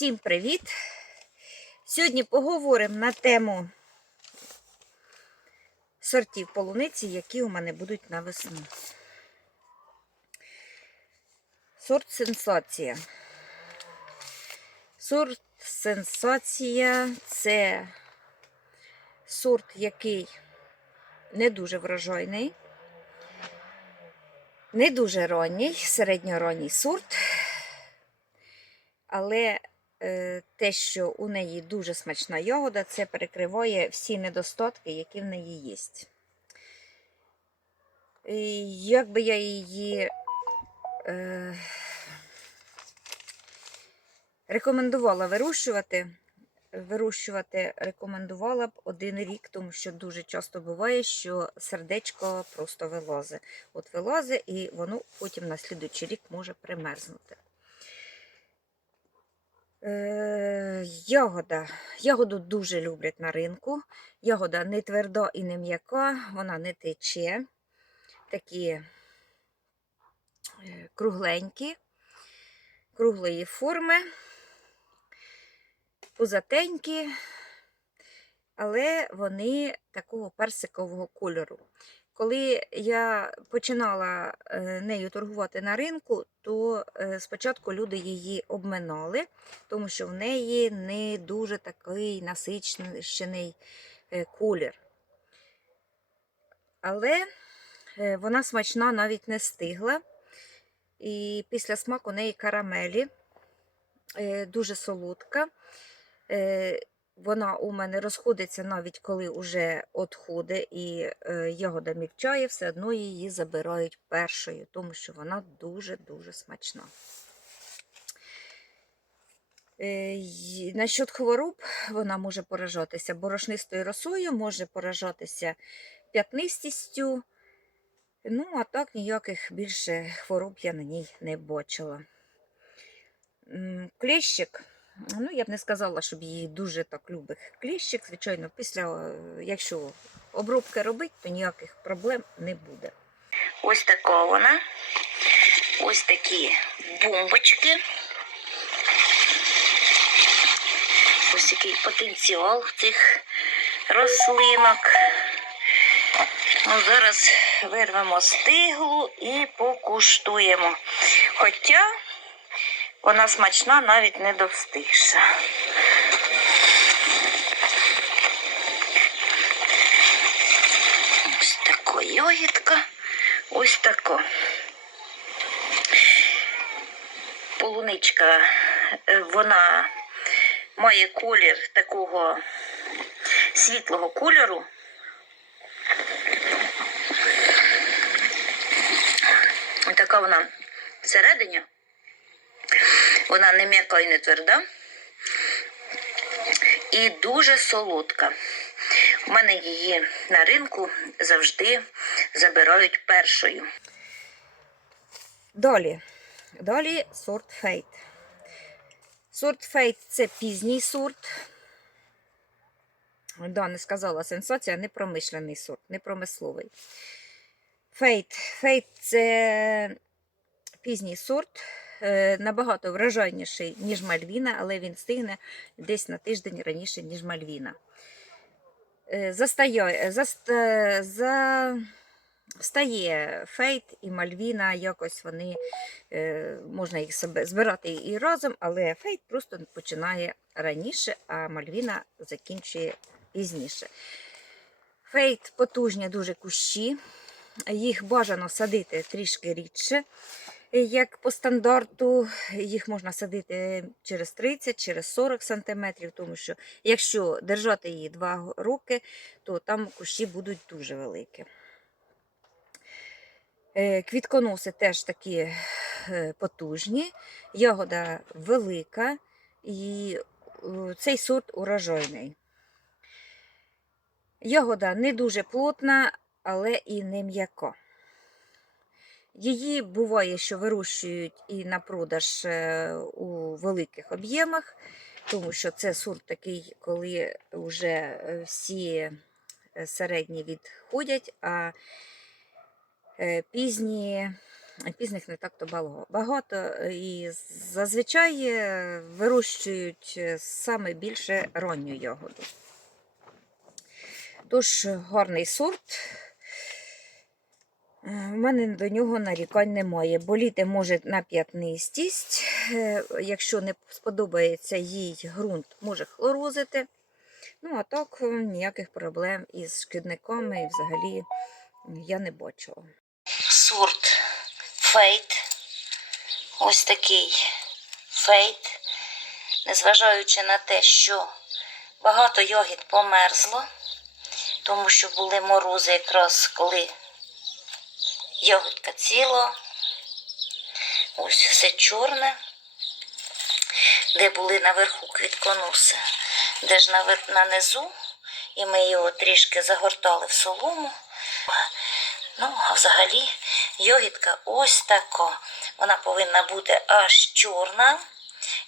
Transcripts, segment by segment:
Всім привіт! Сьогодні поговоримо на тему сортів полуниці, які у мене будуть на весну. Сорт сенсація. Сорт сенсація це сорт, який не дуже врожайний, не дуже ранній, середньоранній сорт. Але те, що у неї дуже смачна ягода, це перекриває всі недостатки, які в неї є. Як би я її е, рекомендувала вирощувати, вирощувати рекомендувала б один рік, тому що дуже часто буває, що сердечко просто вилазить. От вилазить, і воно потім на слідуючий рік може примерзнути. Е, ягода. Ягоду дуже люблять на ринку. Ягода не тверда і не м'яка, вона не тече. Такі е, кругленькі, круглої форми, пузатенькі, але вони такого персикового кольору. Коли я починала е, нею торгувати на ринку, то е, спочатку люди її обминали, тому що в неї не дуже такий насичений е, колір. Але вона смачна навіть не стигла. І після смаку у неї карамелі, дуже солодка. Е, вона у мене розходиться навіть коли вже відходить і е, ягода мівчає, все одно її забирають першою, тому що вона дуже-дуже смачна. Е, Насчет хвороб вона може поражатися борошнистою росою, може поражатися п'ятнистістю. Ну, а так ніяких більше хвороб я на ній не бачила. Клещик. Ну, я б не сказала, щоб її дуже так любить кліщик. Звичайно, після, е, якщо обробки робити, то ніяких проблем не буде. Ось така вона. Ось такі бомбочки. Ось який потенціал цих рослинок. Ну, зараз вирвемо стиглу і покуштуємо. Хоча вона смачна, навіть не довстигша. Ось така йогітка. Ось тако. Полуничка, е, вона має колір такого світлого кольору. Така вона всередині. Вона не м'яка і не тверда. І дуже солодка. У мене її на ринку завжди забирають першою. Далі. Далі сорт фейт. Сорт фейт це пізній сорт. Да, не сказала сенсація, не промишлений сорт, не промисловий. Фейт. Фейт це пізній сорт, набагато вражайніший, ніж Мальвіна, але він стигне десь на тиждень раніше, ніж Мальвіна. Е, Застає, заста, за, встає фейт і Мальвіна, якось вони, е, можна їх збирати і разом, але фейт просто починає раніше, а Мальвіна закінчує пізніше. Фейт потужні дуже кущі, їх бажано садити трішки рідше. Як по стандарту, їх можна садити через 30, через 40 см, тому що якщо держати її 2 роки, то там кущі будуть дуже великі. Е, Квітконоси теж такі е, потужні, ягода велика і е, цей сорт урожайний. Ягода не дуже плотна, але і не м'яка. Її буває, що вирощують і на продаж е, у великих об'ємах, тому що це сорт такий, коли вже е, всі е, середні відходять, а пізні пізних не так то багато. І зазвичай вирощують саме більше ранню ягоду. Тож гарний сорт. Е, У мене до нього нарікань немає. Боліти може на п'ятнистість. Е, Якщо не сподобається їй ґрунт, може хлорозити. Ну, а так е, ніяких проблем із шкідниками взагалі я не бачила. Сорт фейт. Ось такий фейт. Незважаючи на те, що багато йогіт померзло, тому що були морози якраз коли йогітка ціла. Ось все чорне, де були наверху квітконоси, де ж навер- на низу, і ми його трішки загортали в солому. Ну, а взагалі, йогітка ось така. Вона повинна бути аж чорна,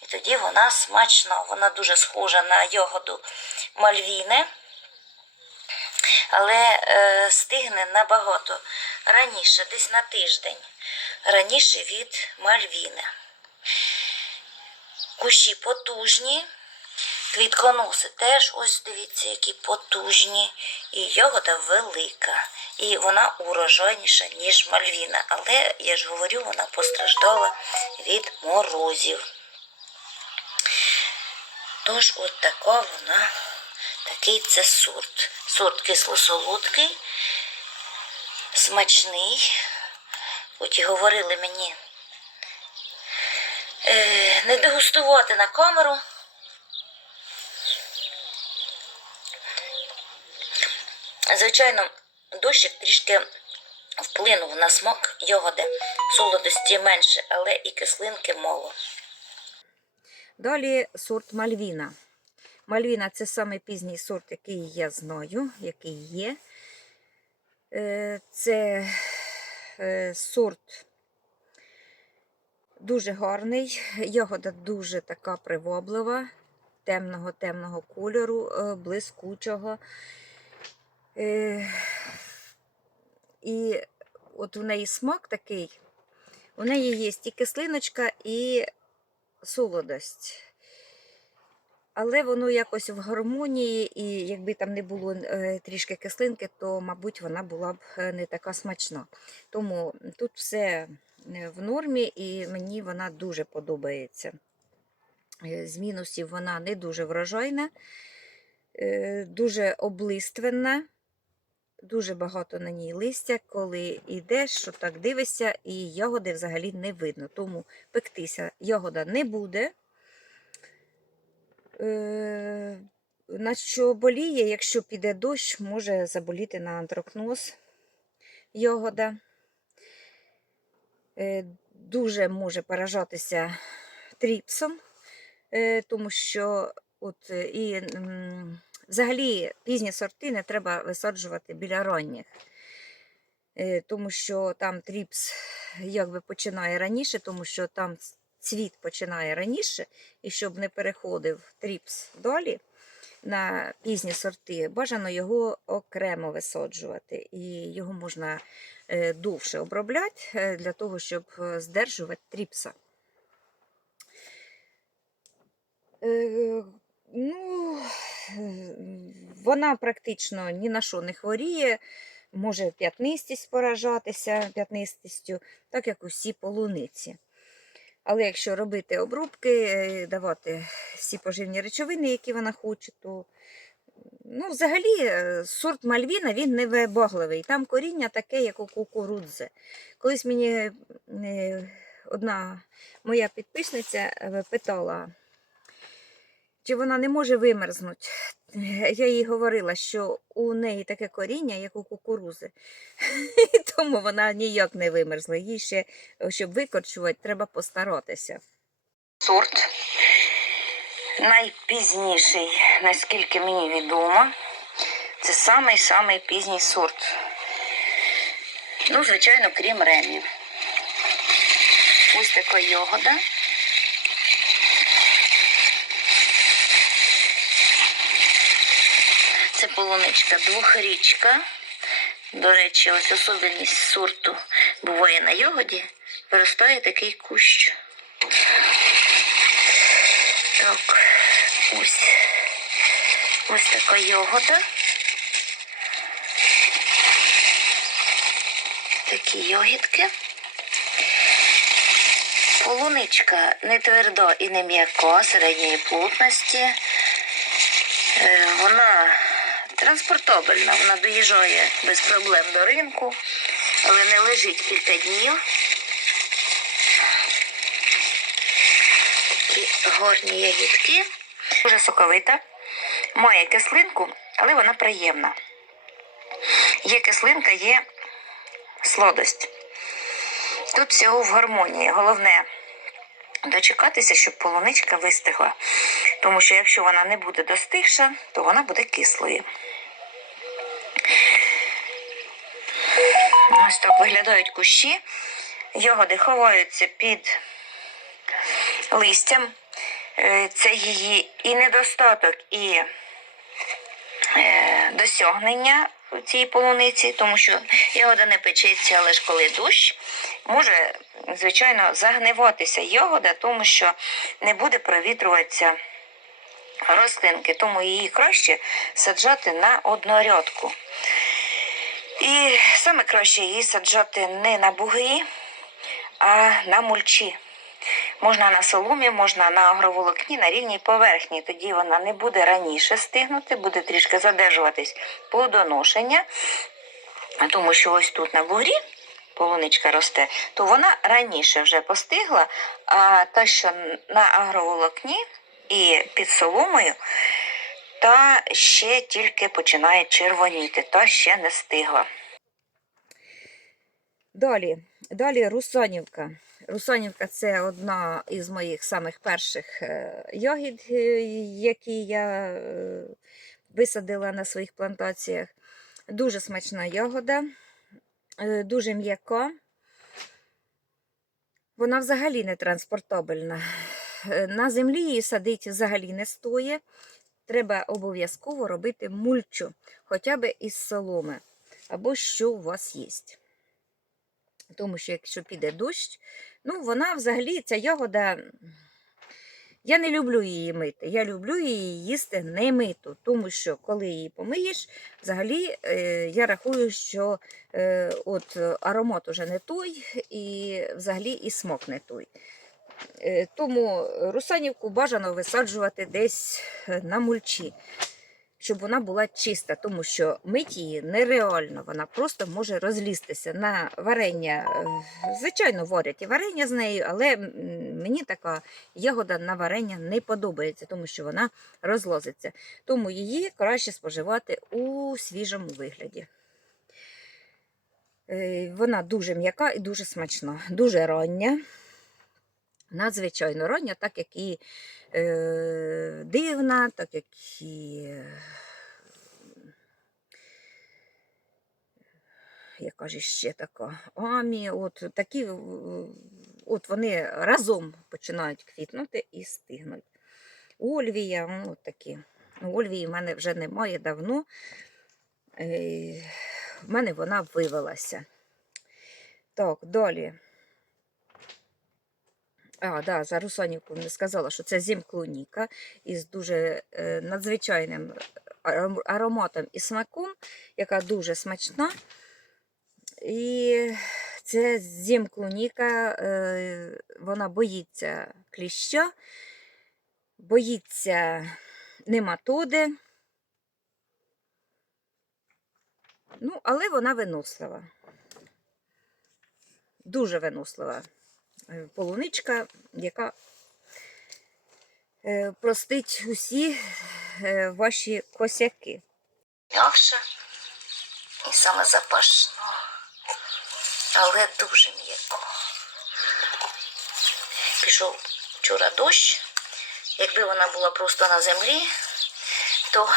і тоді вона смачна. Вона дуже схожа на йогоду мальвіни, але е, стигне набагато раніше, десь на тиждень, раніше від мальвіни. Кущі потужні. Квітконоси теж, ось дивіться, які потужні. І ягода велика. І вона урожайніша, ніж мальвіна. Але, я ж говорю, вона постраждала від морозів. Тож, от така вона, такий це сорт. Сорт кисло-солодкий, смачний. Хоч і говорили мені е, не дегустувати на камеру. Звичайно, дощик трішки вплинув на смак ягоди. Солодості менше, але і кислинки мало. Далі сорт Мальвіна. Мальвіна це саме пізній сорт, який я знаю, який є. Е, Це е, сорт дуже гарний, ягода дуже така приваблива, темного темного кольору, е, блискучого. І от у неї смак такий. У неї є і кислиночка, і солодость. Але воно якось в гармонії, і якби там не було е, трішки кислинки, то, мабуть, вона була б е, не така смачна. Тому тут все е, в нормі, і мені вона дуже подобається. З мінусів вона не дуже врожайна, дуже облиственна, дуже багато на ній листя. Коли йдеш, що так дивишся, і ягоди взагалі не видно. Тому пектися ягода не буде. Е, На що боліє, якщо піде дощ, може заболіти на антракноз ягода. Е, Дуже може поражатися тріпсом, е, тому що от, і, взагалі пізні сорти не треба висаджувати біля ранніх. Тому що там тріпс якби починає раніше, тому що там цвіт починає раніше, і щоб не переходив тріпс далі на пізні сорти, бажано його окремо висаджувати. І його можна е, довше обробляти е, для того, щоб е, здержувати тріпса. Ну, вона практично ні на що не хворіє, може п'ятнистість поражатися п'ятнистістю, так як усі полуниці. Але якщо робити обробки, е, давати всі поживні речовини, які вона хоче, то ну, взагалі е, сорт Мальвіна він не вибагливий. Там коріння таке, як у кукурудзи. Колись мені е, одна моя підписниця питала, чи вона не може вимерзнути. Я їй говорила, що у неї таке коріння, як у кукурузи, і тому вона ніяк не вимерзла. Їй ще, щоб викорчувати, треба постаратися. Сорт найпізніший, наскільки мені відомо, це самий-самий пізній сорт. Ну, звичайно, крім ремів. Ось така йогода. Це полуничка двохрічка. До речі, ось особливість сорту буває на йогоді, виростає такий кущ. Так, ось. Ось така ягода. Такі йогітки. Полуничка не тверда і не м'яка середньої плотності. Е, Вона транспортабельна, вона доїжджає без проблем до ринку, але не лежить кілька днів. Такі гарні ягідки. Дуже соковита, має кислинку, але вона приємна. Є кислинка, є сладость. Тут всього в гармонії. Головне дочекатися, щоб полуничка вистигла. Тому що якщо вона не буде достигша, то вона буде кислою. Ось так виглядають кущі. Ягоди ховаються під листям. Е, Це її і недостаток, і е, досягнення цієї полуниці, тому що ягода не печеться, ж коли дощ, може, звичайно, загниватися ягода, тому що не буде провітрюватися рослинки, тому її краще саджати на однорядку. І саме краще її саджати не на бугрі, а на мульчі. Можна на соломі, можна на агроволокні, на рівній поверхні. Тоді вона не буде раніше стигнути, буде трішки задержуватись плодоношення, тому що ось тут на бугрі полуничка росте, то вона раніше вже постигла, а та, що на агроволокні і під соломою, та ще тільки починає червоніти, та ще не стигла. Далі, далі Русанівка. Русанівка це одна із моїх самих перших е, ягід, е, які я е, висадила на своїх плантаціях. Дуже смачна ягода, дуже м'яка. Вона взагалі не транспортабельна. На землі її садити взагалі не стоїть. Треба обов'язково робити мульчу, хоча б із соломи, або що у вас є. Тому що якщо піде дощ, ну вона взагалі, ця ягода, я не люблю її мити. Я люблю її їсти не миту, тому що коли її помиєш, взагалі е, я рахую, що е, от аромат уже не той, і взагалі і смак не той. Е, Тому русанівку бажано висаджувати десь е, на мульчі, щоб вона була чиста, тому що мить її нереально, вона просто може розлізтися на варення. е, Звичайно, варять і варення з нею, але мені така ягода на варення не подобається, тому що вона розлозиться. Тому її краще споживати у свіжому вигляді. Вона дуже м'яка і дуже смачна, дуже рання надзвичайно рання, так як і е, дивна, так як і. е, Яка ж ще така амі, от такі, от вони разом починають квітнути і стигнуть. Ольвія, от такі. Ну, Ольвії в мене вже немає давно. Е, в мене вона вивелася. Так, далі. А, да, за Русанівку не сказала, що це зімклоніка із дуже е, надзвичайним ароматом і смаком, яка дуже смачна. І це зімклоніка, е, вона боїться кліща, боїться нематоди. Ну, але вона винослива. Дуже винослива е, полуничка, яка е, простить усі е, ваші косяки. М'якша і саме запашно, але дуже м'яко. Пішов вчора дощ. Якби вона була просто на землі, то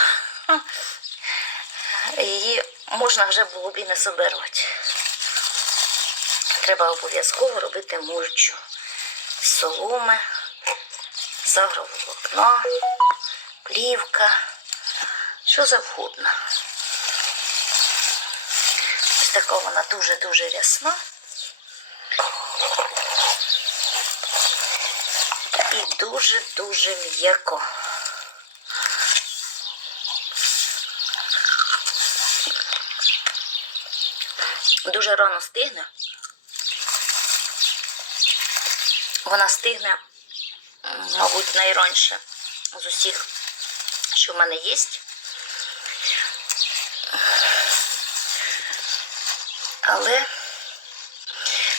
її можна вже було б і не собирати. Треба обов'язково робити мульчу з соломи, з агроволокна, плівка, що завгодно. Ось така вона дуже-дуже рясна. І дуже-дуже м'яко. Дуже рано стигне. Вона стигне, мабуть, найраньше з усіх, що в мене є. Але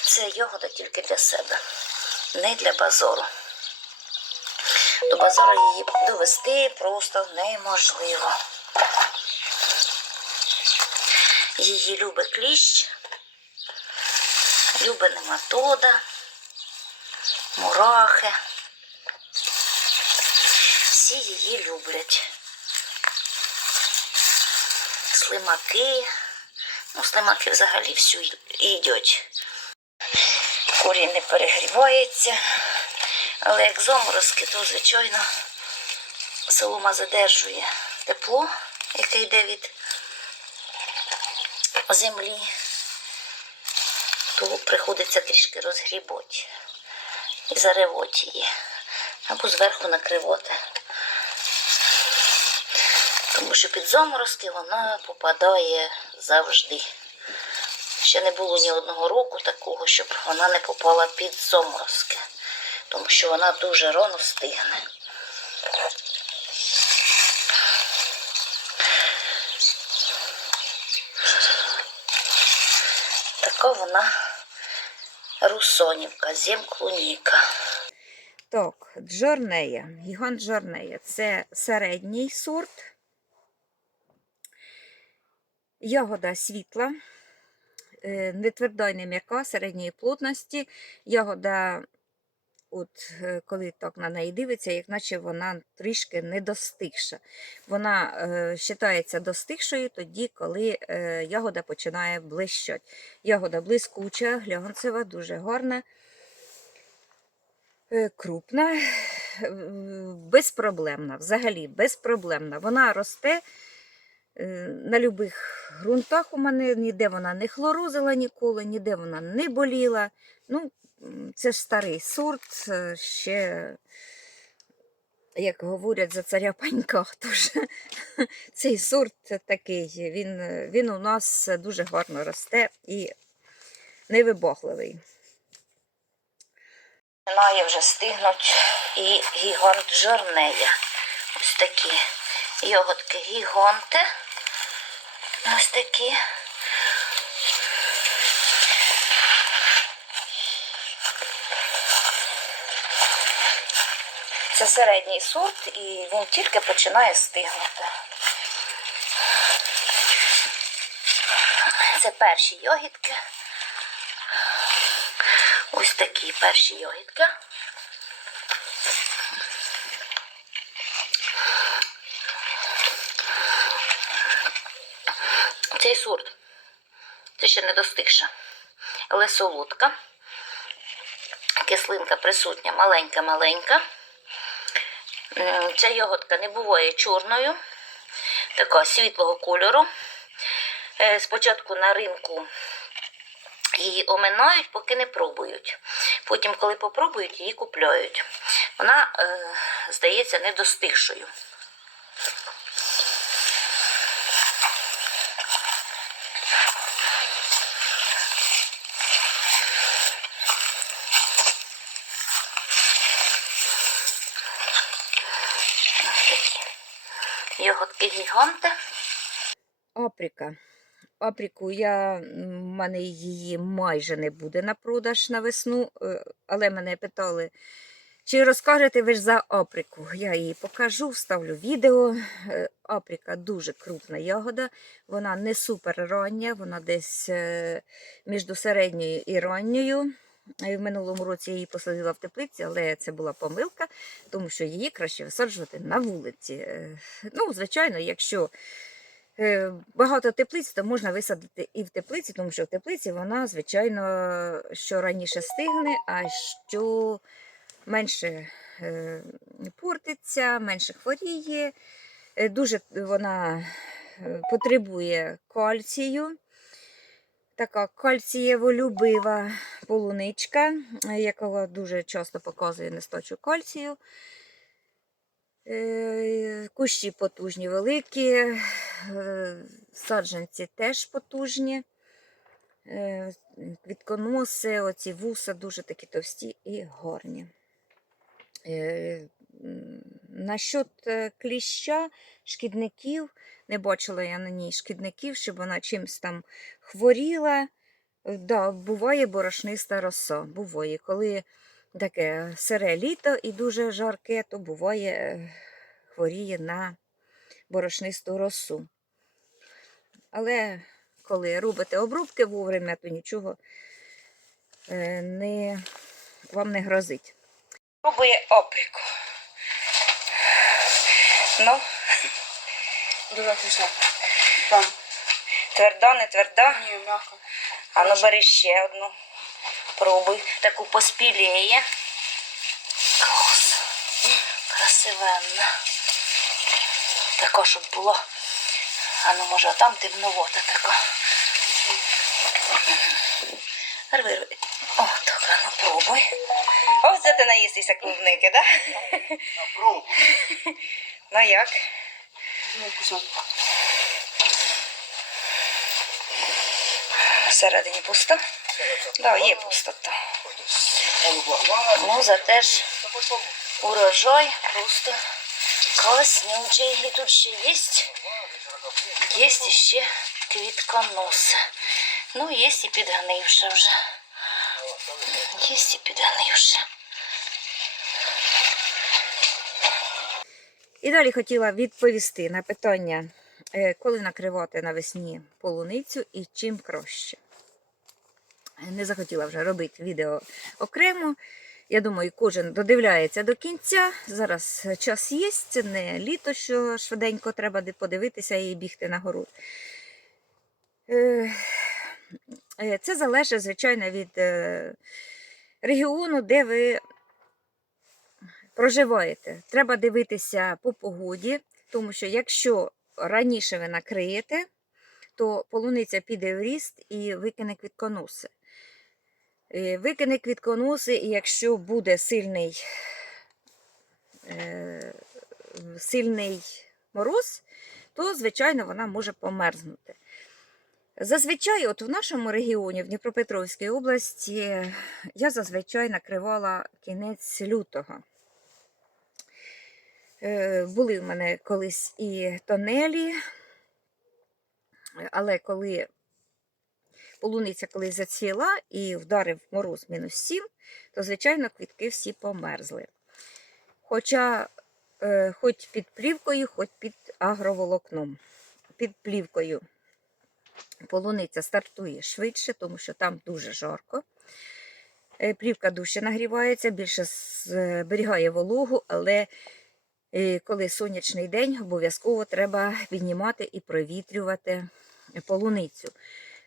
це ягода тільки для себе, не для базору. До базару її довести просто неможливо. Її любить кліщ, любить нематода, мурахи. Всі її люблять. Слимаки. Ну, слимаки взагалі всю їдять. Корінь не перегрівається. Але як зоморозки, то, звичайно, солома задержує тепло, яке йде від землі, то приходиться трішки розгрібати і заривати її, або зверху накривати. Тому що під заморозки вона попадає завжди. Ще не було ні одного року такого, щоб вона не попала під заморозки, тому що вона дуже рано стигне. Така вона русонівка, земклуніка. Так, джорнея, гігант джорнея це середній сорт. Ягода світла, е, не тверда і не м'яка, середньої плотності. Ягода, от е, коли так на неї дивиться, як наче вона трішки недостигша. Вона е, вважається достигшою тоді, коли е, ягода починає блищати. Ягода блискуча, глянцева, дуже гарна. Е, крупна, е, безпроблемна, взагалі безпроблемна. Вона росте на будь-яких ґрунтах у мене, ніде вона не хлорозила ніколи, ніде вона не боліла. Ну, це ж старий сорт, е, ще, як говорять, за царя панька. Тож цей сорт такий, він, він у нас дуже гарно росте і невибагливий. Починає вже стигнуть і гігант жорнея. Ось такі йоготки гіганти. Ось такі. Це середній сорт і він тільки починає стигнути. Це перші йогітки. Ось такі перші йогітки. Цей сорт. Це ще не достигша. Але солодка. Кислинка присутня маленька-маленька. М, Ця ягодка не буває чорною, така світлого кольору. Е, Спочатку на ринку її оминають, поки не пробують. Потім, коли попробують, її купляють. Вона е, здається недостигшою. Ось такі Йоготки гіганти. Апріка. Апріку я, в мене її майже не буде на продаж на весну, е, але мене питали, чи розкажете ви ж за апріку? Я її покажу, вставлю відео. Е, Апріка дуже крупна ягода, вона не супер рання, вона десь е, між середньою і ранньою. Е, В минулому році я її посадила в теплиці, але це була помилка, тому що її краще висаджувати на вулиці. Е, Ну, звичайно, якщо е, багато теплиць, то можна висадити і в теплиці, тому що в теплиці вона, звичайно, що раніше стигне, а що менше портиться, менше хворіє. Дуже вона потребує кальцію. Така кальцієволюбива, полуничка, яка дуже часто показує нестачу кальцію. Е, Кущі потужні, великі, е, саджанці теж потужні. Е, Квітконоси, оці вуса дуже такі товсті і гарні. Насчет е, кліща, шкідників, не бачила я на ній шкідників, щоб вона чимось там хворіла. Да, буває борошниста роса. Буває, коли таке сире літо і дуже жарке, то буває хворіє на борошнисту росу. Але коли робите обрубки вовремя, то нічого е, не, вам не грозить. Пробує опріку. Ну, Дуже вкусно. Там. тверда, не тверда. Ні, м'яко. А ну бери ще одну. Пробуй. Таку поспілеє. Клас. Красивенна. Така, щоб була. А ну може там темновота така. Рви. О, так, а ну пробуй. Ось це ти наїстися клубники, так? Да? Ну як? Всередині пусто? Так, є пустота. Ну, зате ж урожай просто класнючий. І тут ще є, є ще квітконоси. Ну, є і підгнивша вже. Є і підгнивша. І далі хотіла відповісти на питання, е, коли накривати навесні полуницю і чим краще. Не захотіла вже робити відео окремо. Я думаю, кожен додивляється до кінця. Зараз час є, це не літо, що швиденько треба подивитися і бігти на город. Е, е, Це залежить, звичайно, від регіону, де ви проживаєте. Треба дивитися по погоді, тому що якщо раніше ви накриєте, то полуниця піде в ріст і викине квітконоси. Е, Викине квітконоси, і якщо буде сильний, е, сильний мороз, то, звичайно, вона може померзнути. Зазвичай, от в нашому регіоні, в Дніпропетровській області, я зазвичай накривала кінець лютого. Е, Були в мене колись і тонелі, але коли полуниця коли зацвіла і вдарив мороз мінус 7, то, звичайно, квітки всі померзли. Хоча, е, хоч під плівкою, хоч під агроволокном. Під плівкою полуниця стартує швидше, тому що там дуже жарко. Е, Плівка дужче нагрівається, більше зберігає вологу, але коли сонячний день, обов'язково треба піднімати і провітрювати полуницю,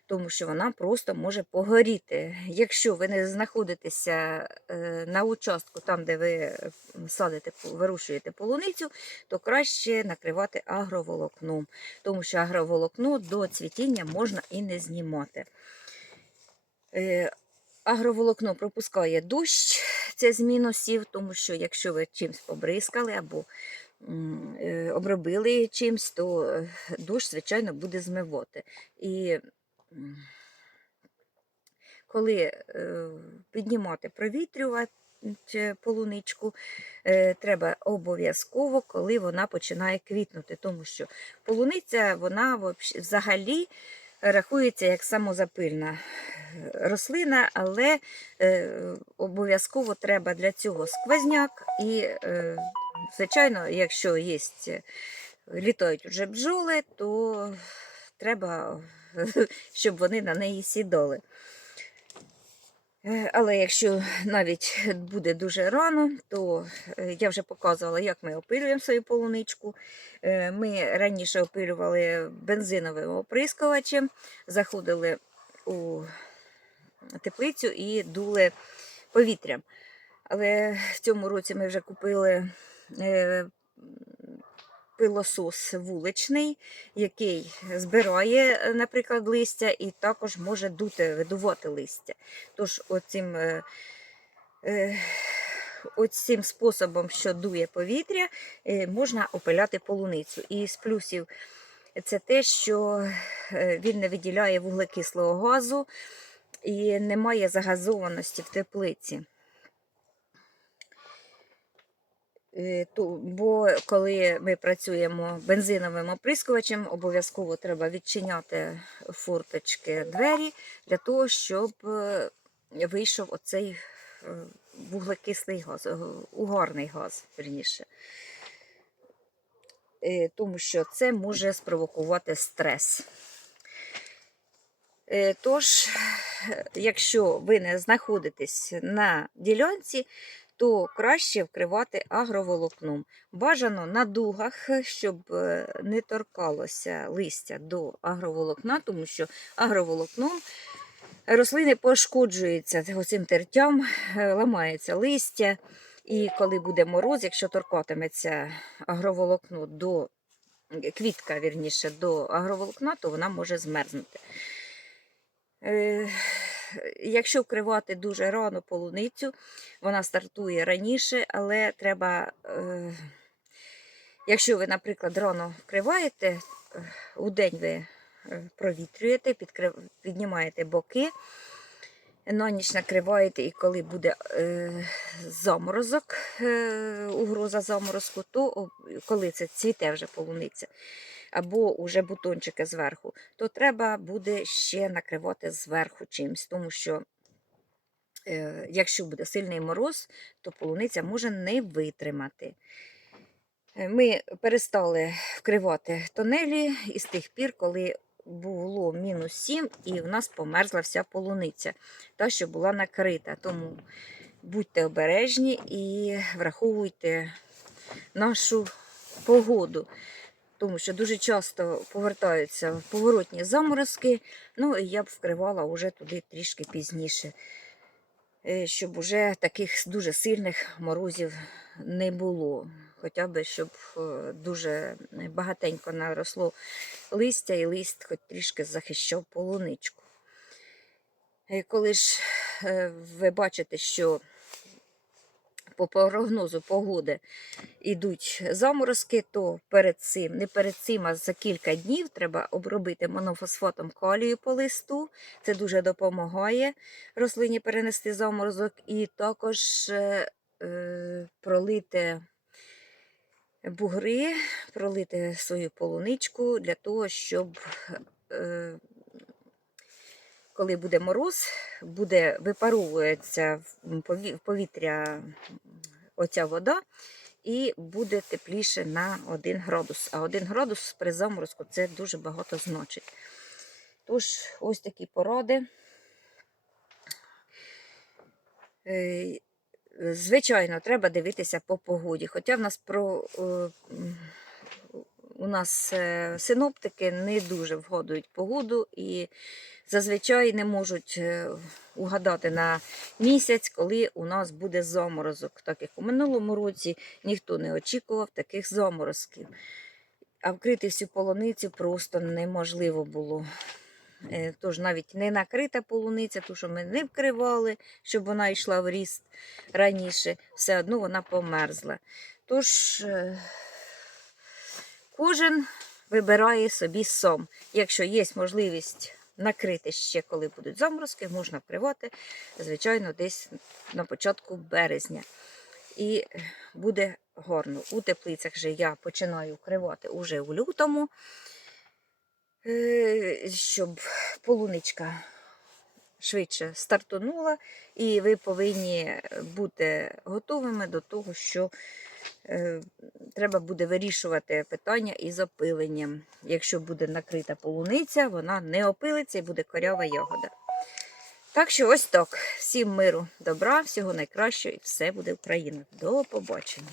тому що вона просто може погоріти. Якщо ви не знаходитеся е, на участку, там, де ви е, садите, вирушуєте полуницю, то краще накривати агроволокном, тому що агроволокно до цвітіння можна і не знімати. Агроволокно пропускає дощ, це з мінусів, тому що якщо ви чимось побризкали або е, обробили чимось, то е, дощ, звичайно, буде змивати. І коли е, піднімати, провітрювати полуничку, треба обов'язково, коли вона починає квітнути, тому що полуниця вона взагалі рахується як самозапильна рослина, але е, обов'язково треба для цього сквозняк. І, е, звичайно, якщо є, літають вже бджоли, то треба, щоб вони на неї сідали. Е, Але якщо навіть буде дуже рано, то е, я вже показувала, як ми опилюємо свою полуничку. Е, Ми раніше опилювали бензиновим оприскувачем, заходили у теплицю і дули повітрям. Але в цьому році ми вже купили пилосос вуличний, який збирає, е, наприклад, листя, і також може дути, видувати листя. Тож оцим, е, е, оцим способом, що дує повітря, можна опиляти полуницю. І з плюсів це те, що він не виділяє вуглекислого газу і немає загазованості в теплиці. Е, то- Бо коли ми працюємо бензиновим оприскувачем, обов'язково треба відчиняти форточки двері для того, щоб е, вийшов оцей е, вуглекислий газ, е, угарний газ, верніше. Е, Тому що це може спровокувати стрес. Е, Тож, е, якщо ви не знаходитесь на ділянці, то краще вкривати агроволокном. Бажано на дугах, щоб е, не торкалося листя до агроволокна, тому що агроволокном рослини пошкоджуються цим тертям, е, ламається листя. І коли буде мороз, якщо торкатиметься агроволокно до квітка, вірніше, до агроволокна, то вона може змерзнути. Якщо вкривати дуже рано полуницю, вона стартує раніше, але треба, е, якщо ви, наприклад, рано вкриваєте, у день ви е, провітрюєте, підкрив, піднімаєте боки, на ніч накриваєте, і коли буде е, заморозок, е, угроза заморозку, то коли це цвіте вже полуниця, або уже бутончики зверху, то треба буде ще накривати зверху чимось, тому що е, якщо буде сильний мороз, то полуниця може не витримати. Е, Ми перестали вкривати тонелі із тих пір, коли було мінус 7 і в нас померзла вся полуниця, та, що була накрита. Тому будьте обережні і враховуйте нашу погоду. Тому що дуже часто повертаються поворотні заморозки, ну і я б вкривала вже туди трішки пізніше, е, щоб уже таких дуже сильних морозів не було. Хоча б щоб е, дуже багатенько наросло листя, і лист хоч трішки захищав полуничку. Е, Коли ж ви бачите, що по прогнозу погоди йдуть заморозки, то перед цим, не перед цим, а за кілька днів треба обробити монофосфатом калію по листу. Це дуже допомагає рослині перенести заморозок, і також е, е, пролити бугри, пролити свою полуничку для того, щоб е, коли буде мороз, буде випаровується в повітря оця вода, і буде тепліше на 1 градус. А 1 градус при заморозку це дуже багато значить. Тож, ось такі поради. Е, Звичайно, треба дивитися по погоді. Хоча в нас про е, у нас е, синоптики не дуже вгадують погоду і зазвичай не можуть е, угадати на місяць, коли у нас буде заморозок. Так як у минулому році ніхто не очікував таких заморозків. А вкрити всю полуницю просто неможливо було. Е, Тож навіть не накрита полуниця, ту, що ми не вкривали, щоб вона йшла в ріст раніше, все одно вона померзла. Тож кожен вибирає собі сам. Якщо є можливість накрити ще, коли будуть заморозки, можна вкривати, звичайно, десь на початку березня. І буде гарно. У теплицях же я починаю вкривати уже у лютому, е, щоб полуничка швидше стартонула, і ви повинні бути готовими до того, що треба буде вирішувати питання із опиленням. Якщо буде накрита полуниця, вона не опилиться і буде корява ягода. Так що ось так. Всім миру, добра, всього найкращого і все буде Україна. До побачення.